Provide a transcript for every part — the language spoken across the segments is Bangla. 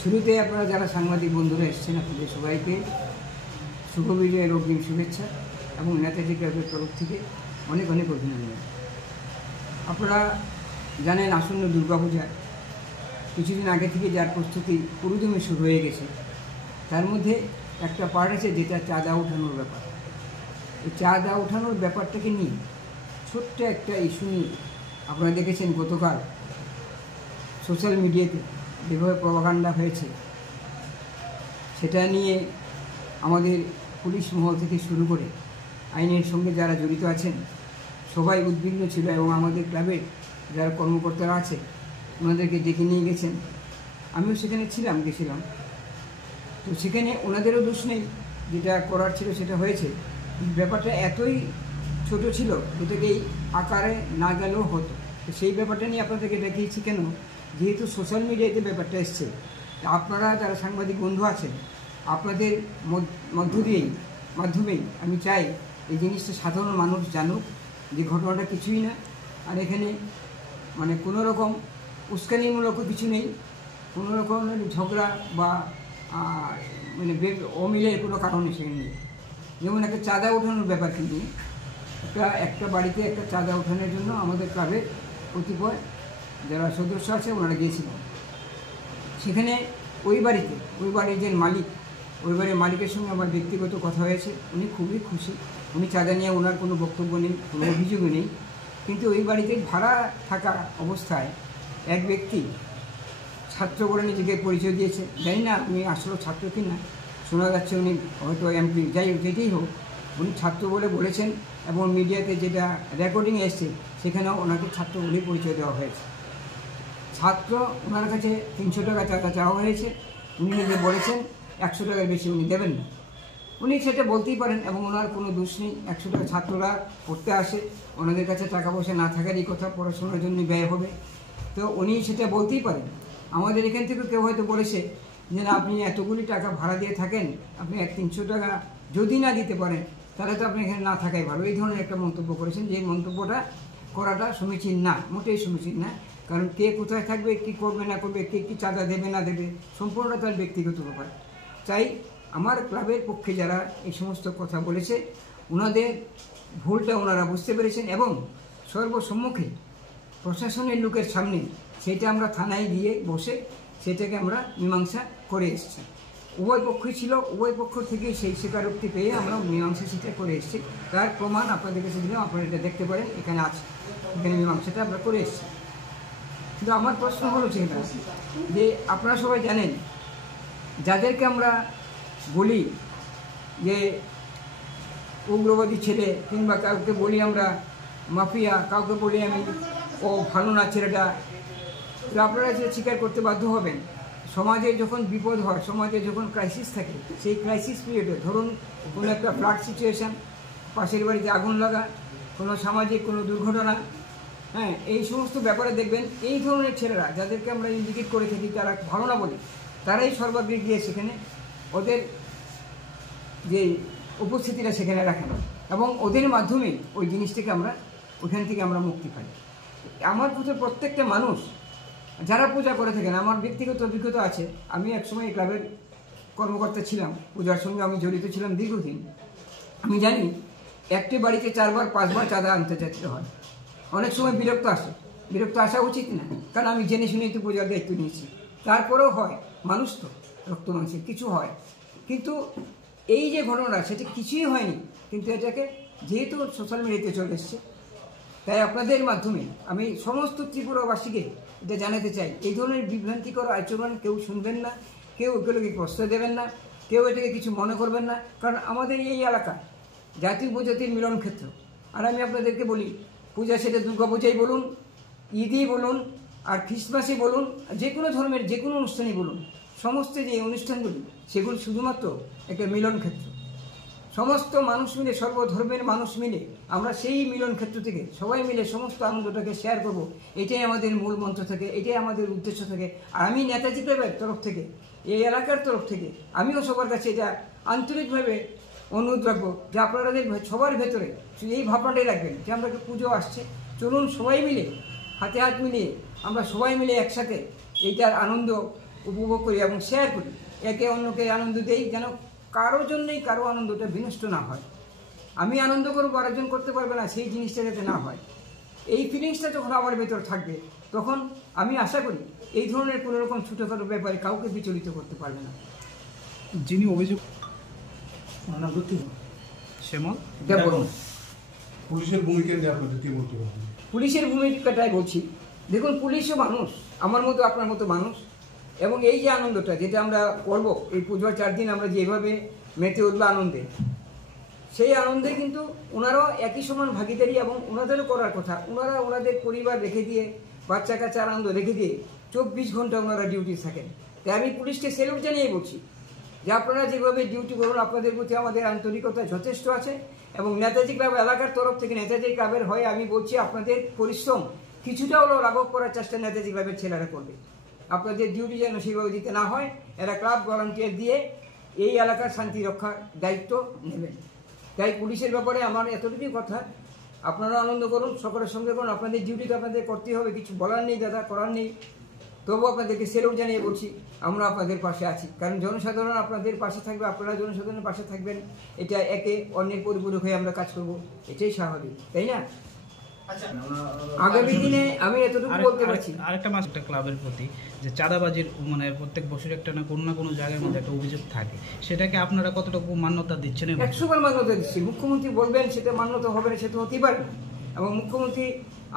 শুরুতে আপনারা যারা সাংবাদিক বন্ধুরা এসেছেন আপনাদের সবাইকে শুভ বিজয়ের অগ্রিম শুভেচ্ছা এবং নেতাজি ক্লাবের তরফ থেকে অনেক অনেক অভিনন্দন। আপনারা জানেন আসন্ন দুর্গাপূজা কিছুদিন আগে থেকে যার প্রস্তুতি পুরোদমে শুরু হয়ে গেছে, তার মধ্যে একটা পার্ট আছে যেটা চাঁদা ওঠানোর ব্যাপার। এই চাঁদা ওঠানোর ব্যাপারটাকে নিয়ে ছোট্ট একটা ইস্যু নিয়ে আপনারা দেখেছেন গতকাল সোশ্যাল মিডিয়াতে যেভাবে প্রপাগান্ডা হয়েছে, সেটা নিয়ে আমাদের পুলিশ মহল থেকে শুরু করে আইনের সঙ্গে যারা জড়িত আছেন সবাই উদ্বিগ্ন ছিল এবং আমাদের ক্লাবের যারা কর্মকর্তারা আছে ওনাদেরকে ডেকে নিয়ে গেছেন। আমিও সেখানে গেছিলাম। তো সেখানে ওনাদেরও দোষ নেই, যেটা করার ছিল সেটা হয়েছে। ব্যাপারটা এতই ছোট ছিল যেটাকে এই আকারে না গেলেও হতো। তো সেই ব্যাপারটা নিয়ে আপনাদেরকে দেখিয়েছি কেন, যেহেতু সোশ্যাল মিডিয়াতে ব্যাপারটা এসছে, আপনারা যারা সাংবাদিক বন্ধু আছেন আপনাদের মাধ্যমেই আমি চাই এই জিনিসটা সাধারণ মানুষ জানুক যে ঘটনাটা কিছুই না। আর এখানে মানে কোনো রকম উস্কানিমূলক কিছু নেই, কোনো রকম ঝগড়া বা মানে অমিলের কোনো কারণ সেখানে নেই। যেমন একটা চাঁদা ওঠানোর ব্যাপার কিন্তু একটা বাড়িতে একটা চাঁদা ওঠানোর জন্য আমাদের ক্লাবের কতিপয় যারা সদস্য আছে ওনারা গিয়েছিলেন। সেখানে ওই বাড়ির যে মালিক, ওই বাড়ির মালিকের সঙ্গে আমার ব্যক্তিগত কথা হয়েছে। উনি খুবই খুশি, উনি চাঁদা নিয়ে ওনার কোনো বক্তব্য নেই, কোনো অভিযোগও নেই। কিন্তু ওই বাড়িতে ভাড়া থাকা অবস্থায় এক ব্যক্তি ছাত্র বলে নিজেকে পরিচয় দিয়েছে। জানি না উনি আসলে ছাত্র কি না, শোনা যাচ্ছে উনি হয়তো এমপি, যাই হোক যেটাই হোক উনি ছাত্র বলে বলেছেন এবং মিডিয়াতে যেটা রেকর্ডিং এসছে সেখানেও ওনাকে ছাত্র বলেই পরিচয় দেওয়া হয়েছে। ছাত্র ওনার কাছে 300 টাকা চাঁদা চাওয়া হয়েছে, উনি নিজে বলেছেন 100 টাকার বেশি উনি দেবেন না। উনি সেটা বলতেই পারেন এবং ওনার কোনো দোষ নেই। 100 টাকা ছাত্ররা পড়তে আসে, ওনাদের কাছে টাকা পয়সা না থাকারই কথা, পড়াশোনার জন্য ব্যয় হবে, তো উনি সেটা বলতেই পারেন। আমাদের এখান থেকে কেউ হয়তো বলেছে যে না আপনি এতগুলি টাকা ভাড়া দিয়ে থাকেন, আপনি 300 টাকা যদি না দিতে পারেন তাহলে তো আপনি এখানে না থাকাই ভালো, এই ধরনের একটা মন্তব্য করেছেন। যে মন্তব্যটা করাটা সমীচীন না, মোটেই সমীচীন না। কারণ কে কোথায় থাকবে, কী করবে না করবে, কে কী চাঁদা দেবে না দেবে, সম্পূর্ণ তার ব্যক্তিগত ব্যাপার। চাই আমার ক্লাবের পক্ষে যারা এই সমস্ত কথা বলেছে ওনাদের ভুলটা ওনারা বুঝতে পেরেছেন এবং সর্বসম্মুখে প্রশাসনের লোকের সামনে সেটা আমরা থানায় গিয়ে বসে সেটাকে আমরা মীমাংসা করে এসেছি। উভয় পক্ষই ছিল, উভয় পক্ষ থেকে সেই স্বীকারোক্তি পেয়ে আমরা মীমাংসা সেটা করে এসেছি। তার প্রমাণ আপনাদের কাছে দিলাম, আপনারা এটা দেখতে পারেন, এখানে আছে, এখানে মীমাংসাটা আমরা করে এসেছি। কিন্তু আমার প্রশ্ন হলো সেটা যে আপনারা সবাই জানেন যাদেরকে আমরা বলি যে উগ্রবাদী ছেলে কিংবা কাউকে বলি আমরা মাফিয়া, কাউকে বলি আমি ও ভালো না ছেলেটা, তো আপনারা সেটা স্বীকার করতে বাধ্য হবেন। সমাজে যখন বিপদ হয়, সমাজে যখন ক্রাইসিস থাকে, সেই ক্রাইসিস পিরিয়ডে ধরুন কোনো একটা ফ্লাড সিচুয়েশান, পাশের বাড়িতে আগুন লাগা, কোনো সামাজিক কোনো দুর্ঘটনা, হ্যাঁ, এই সমস্ত ব্যাপারে দেখবেন এই ধরনের ছেলেরা যাদেরকে আমরা ইন্ডিকেট করে থাকি তারা ভালো না বলি, তারাই সর্বাগ্রে গিয়ে সেখানে ওদের যে উপস্থিতিটা সেখানে রাখেন এবং ওদের মাধ্যমে ওই জিনিসটাকে আমরা ওখান থেকে আমরা মুক্তি পাই। আমার প্রত্যেকটা মানুষ যারা পূজা করে থাকেন, আমার ব্যক্তিগত অভিজ্ঞতা আছে। আমি একসময় ক্লাবের কর্মকর্তা ছিলাম, পূজার সঙ্গে আমি জড়িত ছিলাম দীর্ঘদিন। আমি জানি একটি বাড়িতে 4বার 5বার চাঁদা আনতে চাইতে হয়। অনেক সময় বিরক্ত আসা উচিত না, কারণ আমি জেনে শুনেই তো পূজার দায়িত্ব নিয়েছি। তারপরেও হয়, মানুষ তো রক্ত মাংসের কিছু হয়। কিন্তু এই যে ঘটনা সেটা কিছুই হয়নি, কিন্তু এটাকে যেহেতু সোশ্যাল মিডিয়াতে চলে এসছে, তাই আপনাদের মাধ্যমে আমি সমস্ত ত্রিপুরাবাসীকে এটা জানাতে চাই, এই ধরনের বিভ্রান্তিকর আচরণ কেউ শুনবেন না, কেউ এগুলোকে প্রশ্রয় দেবেন না, কেউ এটাকে কিছু মনে করবেন না। কারণ আমাদের এই এলাকা জাতি উপজাতির মিলন ক্ষেত্র। আর আমি আপনাদেরকে বলি, পূজা সেটা দুর্গাপূজাই বলুন, ঈদই বলুন, আর খ্রিস্টমাসই বলুন, যে কোনো ধর্মের যে কোনো অনুষ্ঠানই বলুন, সমস্ত যে অনুষ্ঠানগুলি সেগুলি শুধুমাত্র একটা মিলন ক্ষেত্র। সমস্ত মানুষ মিলে, সর্বধর্মের মানুষ মিলে আমরা সেই মিলন ক্ষেত্র থেকে সবাই মিলে সমস্ত আনন্দটাকে শেয়ার করব, এটাই আমাদের মূল মন্ত্র থাকে, এটাই আমাদের উদ্দেশ্য থাকে। আর আমি নেতাজি ক্লাবের তরফ থেকে, এই এলাকার তরফ থেকে আমিও সবার কাছে এটা আন্তরিকভাবে অনুরোধ রাখবো যে আপনাদের সবার ভেতরে এই ভাবনাটাই রাখবেন যে আমরা পুজো আসছে, চলুন সবাই মিলে হাতে হাত মিলিয়ে আমরা সবাই মিলে একসাথে এইটার আনন্দ উপভোগ করি এবং শেয়ার করি, একে অন্যকে আনন্দ দেই, যেন কারোর জন্যই কারো আনন্দটা বিনষ্ট না হয়। আমি আনন্দ করবো, আরেকজন করতে পারবে না, সেই জিনিসটা যাতে না হয়। এই ফিলিংসটা যখন আমার ভেতর থাকবে, তখন আমি আশা করি এই ধরনের কোনো রকম ছোটোখাটো ব্যাপারে কাউকে বিচলিত করতে পারবে না। যিনি অভিযোগ শ্যামল পুলিশের ভূমিকা নিয়ে আপনাদের কি বলতে পারবেন? পুলিশের ভূমিকাটাই বলছি। দেখুন, পুলিশও মানুষ, আমার মতো আপনার মতো মানুষ, এবং এই যে আনন্দটা যেটা আমরা করবো এই পুজোর 4 দিন, আমরা যেভাবে মেতে উঠবো আনন্দে, সেই আনন্দে কিন্তু ওনারাও একই সমান ভাগিদারি, এবং ওনাদেরও করার কথা। ওনারা ওনাদের পরিবার রেখে দিয়ে, বাচ্চা কাচ্চা আনন্দ রেখে দিয়ে 24 ঘন্টা ওনারা ডিউটি থাকেন। তাই আমি পুলিশকে স্যালুট জানিয়ে বলছি যে আপনারা যেভাবে ডিউটি করুন, আপনাদের প্রতি আমাদের আন্তরিকতা যথেষ্ট আছে। এবং নেতাজি ক্লাব এলাকার তরফ থেকে, নেতাজি ক্লাবের হয়ে আমি বলছি, আপনাদের পরিশ্রম কিছুটা হলেও লাঘব করার চেষ্টা নেতাজি ক্লাবের ছেলেরা করবে। আপনাদের ডিউটি যেন সেইভাবে দিতে না হয়, এরা ক্লাব ভলান্টিয়ার দিয়ে এই এলাকার শান্তি রক্ষার দায়িত্ব নেবেন। তাই পুলিশের ব্যাপারে আমার এতটুকুই কথা, আপনারা আনন্দ করুন, সকলের সঙ্গে করুন, আপনাদের ডিউটি তো আপনাদের করতে হবে, কিছু বলার নেই দাদা, করার নেই। তবু আপনাদেরকে স্যালুট জানিয়ে বলছি, আমরা আপনাদের পাশে আছি। কারণ জনসাধারণ আপনাদের পাশে থাকবে, আপনারা জনসাধারণের পাশে থাকবেন, এটা একে অন্যের পরিপূরক হয়ে আমরা কাজ করব, এটাই স্বাভাবিক, তাই না? আগামী দিনে আমি এতটুকু বলতে পারছি। আরেকটা মাস একটা ক্লাবের প্রতি যে চাঁদাবাজির মানে প্রত্যেক বছর একটা না কোনো জায়গার মধ্যে একটা অভিযোগ থাকে, সেটাকে আপনারা কতটুকু মান্যতা দিচ্ছেন? 100বার মান্যতা দিচ্ছি। মুখ্যমন্ত্রী বলবেন সেটা মান্যতা হবে না, সেটা হতেই পারে না। এবং মুখ্যমন্ত্রী,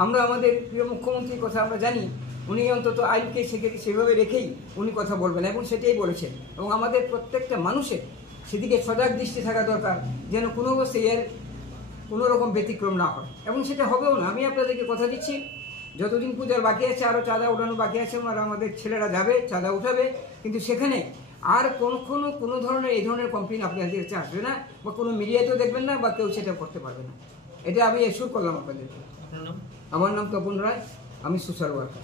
আমরা আমাদের প্রিয় মুখ্যমন্ত্রীর কথা আমরা জানি, উনি অন্তত আইনকে সেভাবে রেখেই উনি কথা বলবেন, এবং সেটাই বলেছেন। এবং আমাদের প্রত্যেকটা মানুষের সেদিকে সজাগ দৃষ্টি থাকা দরকার, যেন কোনো অবস্থায় এর কোনো রকম ব্যতিক্রম না হয়, এবং সেটা হবেও না। আমি আপনাদেরকে কথা দিচ্ছি, যতদিন পূজার বাকি আছে, আরও চাঁদা উঠানো বাকি আছে, ওনারা আমাদের ছেলেরা যাবে, চাঁদা উঠাবে, কিন্তু সেখানে আর কোনো ধরনের এই ধরনের কমপ্লেন আপনাদের কাছে আসবে না, বা কোনো মিডিয়াতেও দেখবেন না, বা কেউ সেটা করতে পারবে না। এটা আমি এসুর করলাম আপনাদেরকে। আমার নাম তপন রায়, আমি সোশ্যাল ওয়ার্কার।